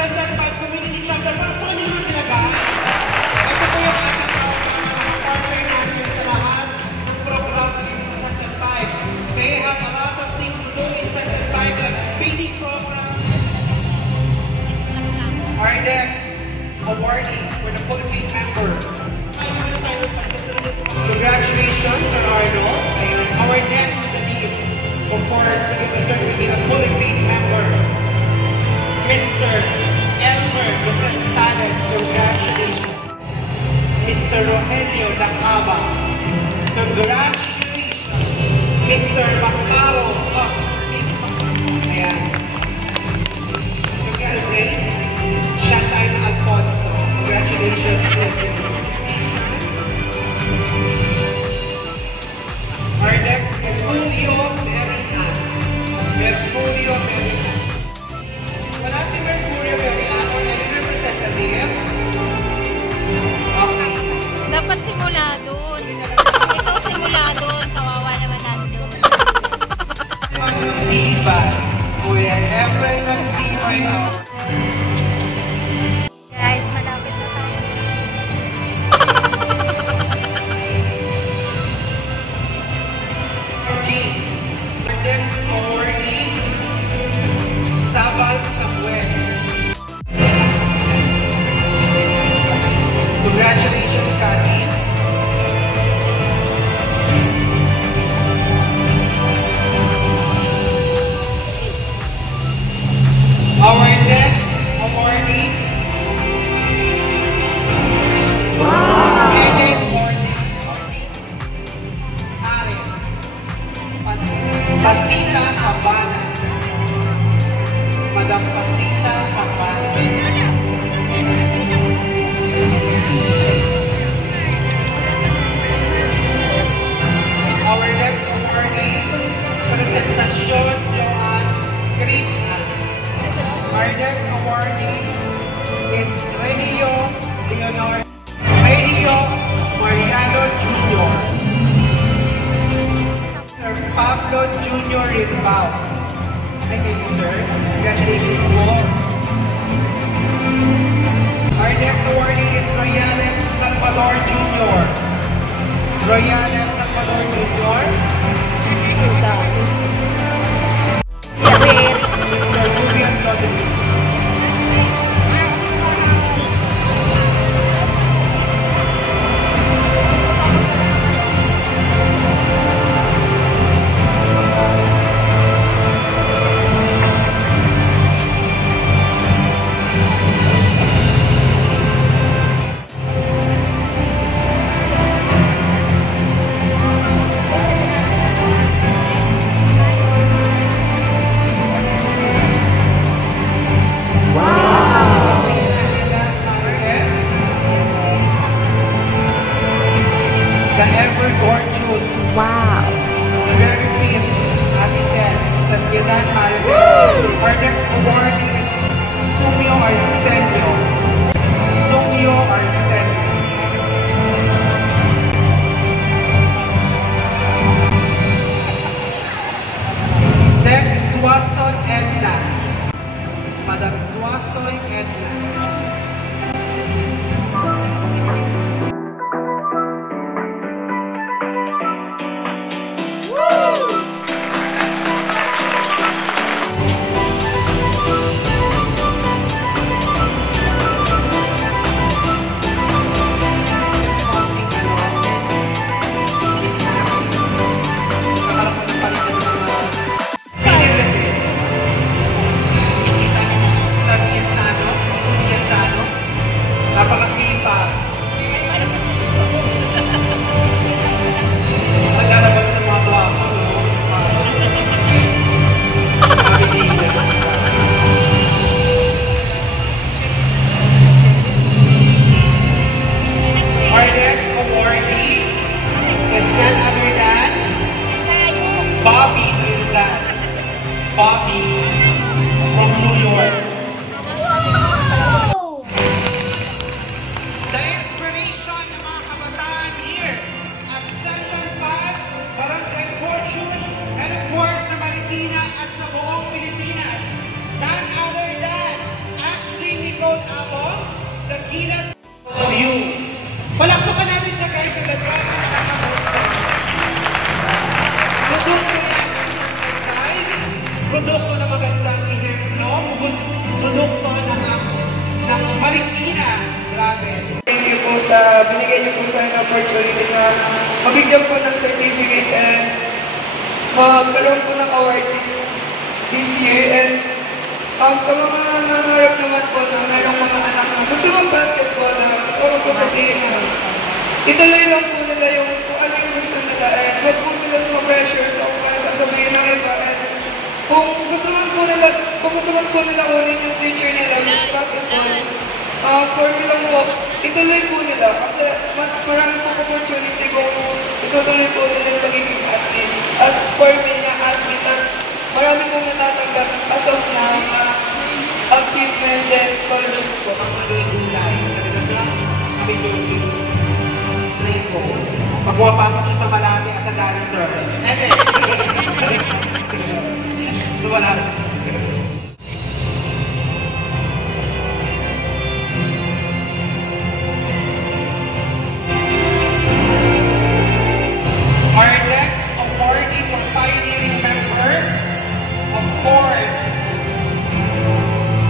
Presented by Community Chapter. Parang nyo naman sila guys. Ito po yung ating partner natin sa lahat ng program na Presented by. They have a lot of things to do in Presented by the PD program. Our next awardee for the Philippine member. Congratulations, Sir Arnold. And our next is, of course, to get the certificate of Philippine member, Mr. Elmer Rosentales. Congratulations. Mr. Rogelio Nakaba. Congratulations. Mr. Macaro. Ayan. Congratulations. Shatay Alfonso. Congratulations. Our next, Mercurio Merian. Mercurio Merian. Wala si Mercurio Merian or any representative? Okay. Dapat simula doon. Ikaw simula doon. Kawawa naman nandun. Diba? Kuya Efren ng Diba yun. Guys, malapit na tayo. Our next awardee, Sabal Samuel. Congratulations, Kati. Our next awardee, Eden Aren. Pasita Habana. Madam Pasita Habana. Our next awardee, Presentacion Joan Crista. Our next awardee is Regio Leonor. Regio Mariano Jr. Sir Pablo Jr. Rimbao. Thank you, sir. Congratulations po. Our next awardee is Royales Salvador Jr. Royales Salvador Jr. Mr. Julius Rodriguez. The ever gorgeous. Wow. Very fit. Ate Tess. Santiago Maribel. Our next awardee is Sumio Arsenio. Sumio Arsenio. Next is Duason Edna. Madam Duason Edna. Fiesta sa binigay niyo po sa akin opportunity na mabigyan po ng certificate and magkaroon po ng award this year. And sa mga nangarap naman po na mayroong mga anak na gusto mag-basketball na gusto ko po sabihin na ituloy lang po nila yung kung ano yung gusto nila and huwag po sila ma-pressure sa kung ano sasabihin ng iba. And kung gusto man po nila unin yung future nila yung basketball, for me lang po, ituloy po nila kasi mas marami po opportunity kung itutuloy po nila yung pagiging athlete. As for me na athlete, at marami pong natatanggap as of now na achievement and scholarship po. Ang magigulay, talaga kami joking. Play ko. Pag pumapasok niyo sa Malate as a dancer, wala. Our next awardee for pioneering member, of course,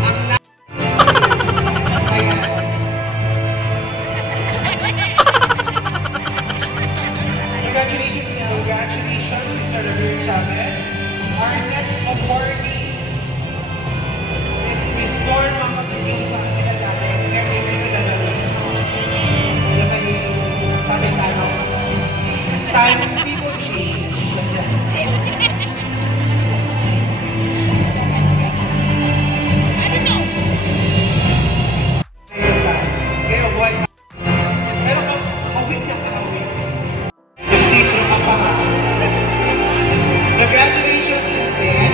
ang ayan. Congratulations, Mr. Rabir Chavez. Our next awardee is Miss Norma Magpapinpa. Sila dati, caretaker sila dati. Sila kayo, sabi-tano. Time people change. Kaya buhay ka. Pero hawig na kahawig. Nagtitro ka pa ha. Congratulations, Inten.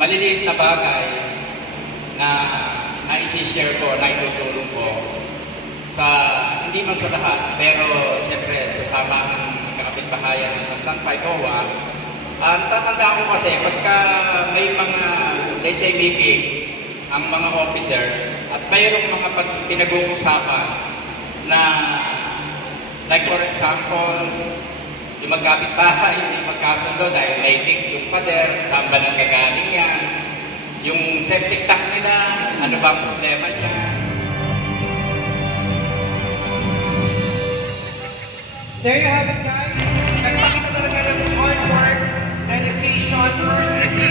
Maliliit na bagay na naisi-share ko, na itutulong ko sa, hindi man sa lahat, pero siyempre sa samahan ng kapitbahayan ng Santan Paicoa. Tatandaan ko kasi, pagka may mga, let's say, meetings, ang mga officers, at mayroong mga pinag-uusapan na, like for example, yung magkapit-bahay, hindi magkasundo dahil naitik yung pader, saan ba nagkagaling yan, yung septic tank nila, ano ba ang problema niya. There you have it, guys. Nagpakita talaga ng hard work, dedication, persistence,